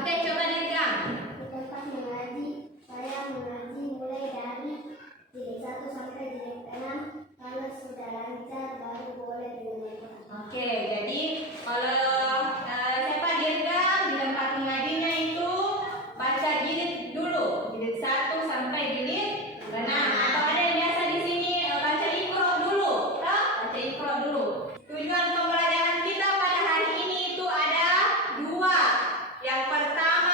Oke, coba Dirgam. Di tempat mengaji, saya mengaji mulai dari jilid 1 sampai jilid 6. Kalau sudah lancar baru boleh dimulai Quran. Oke, jadi kalau siapa Dirgam di tempat mengajinya itu baca jilid dulu, jilid 1 sampai jilid 6. Atau ada yang biasa di sini baca Iqra dulu, baca Iqra dulu. Tujuan pembelajaran kita pada hari ini itu ada dua. Yang pertama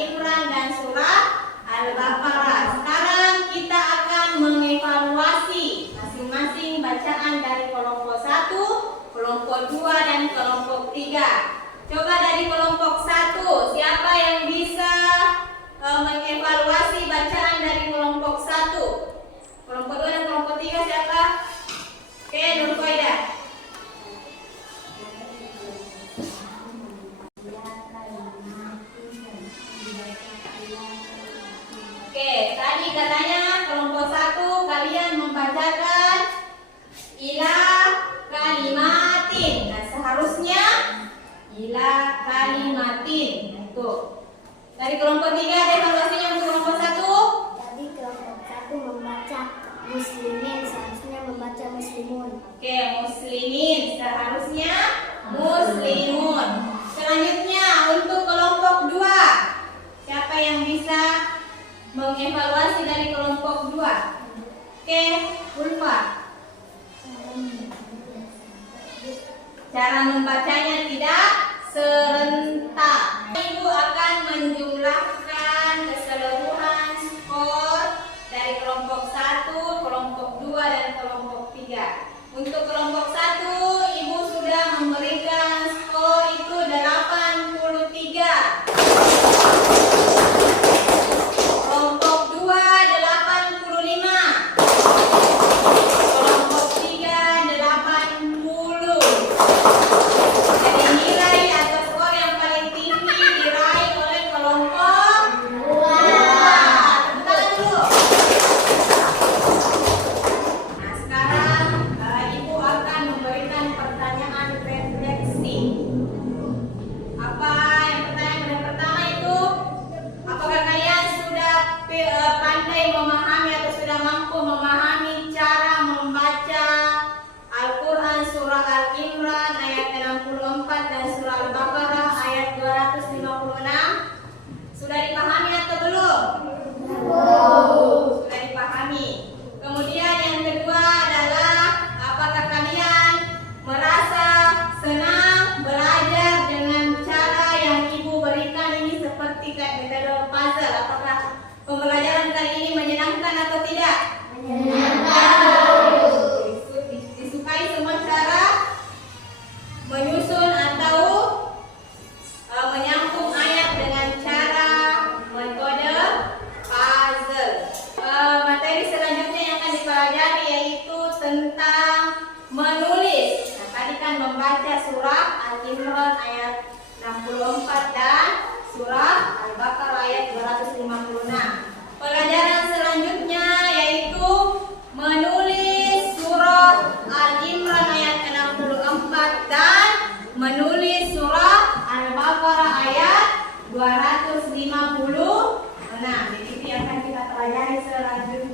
Al-Imran dan surah Al-Baqarah. Sekarang kita akan mengevaluasi masing-masing bacaan dari kelompok 1, kelompok 2 dan kelompok 3. Coba dari kelompok 1, siapa yang bisa mengevaluasi bacaan dari kelompok 1? Kelompok 2 dan kelompok 3 siapa? Oke, Nur Faidah. Oke, tadi katanya kelompok 1 kalian membacakan ila kalimatin. Nah, seharusnya ila kalimatin. Nah, itu. Dari kelompok 3 ada evaluasinya untuk kelompok 1. Tadi kelompok 1 membaca muslimin, seharusnya membaca muslimun. Oke, muslimin seharusnya muslimun. Selanjutnya untuk kelompok 2. Siapa yang bisa mengevaluasi dari kelompok 2? Oke, Ulfa. Cara membacanya tidak serentak. Ibu akan menjumlahkan keseluruhan skor dari kelompok 1, kelompok 2 dan kelompok 3. Untuk kelompok 1, Ibu sudah memberikan skor itu 83. Kelompok 2 85. Kelompok 3 80. Jadi nilai atau skor yang paling tinggi diraih oleh kelompok 2. Tepuk tangan dulu. Nah, sekarang Ibu akan memberikan pertanyaan refleksi. Apa yang pertama itu? Apakah kalian sudah pandai memahami atau sudah mampu memahami cara membaca Al-Quran surah Al-Imran ayat 64 dan surah Al-Baqarah ayat 256? Sudah dipahami atau belum? Sudah dipahami. Kemudian yang kedua adalah apakah kalian merasa senang belajar dengan cara yang Ibu berikan ini seperti metode puzzle? Apakah pembelajaran kali ini menyenangkan atau tidak? Disukai semua cara menyusun atau menyambung ayat dengan cara metode puzzle. Materi selanjutnya yang akan dipelajari yaitu tentang menulis. Nah, tadi kan membaca surah Al-Imran ayat 64 dan surah Al-Baqarah ayat 256. Pelajaran selanjutnya yaitu menulis surah Al-Imran ayat 64 dan menulis surah Al-Baqarah ayat 256. Jadi itu yang akan kita pelajari selanjutnya.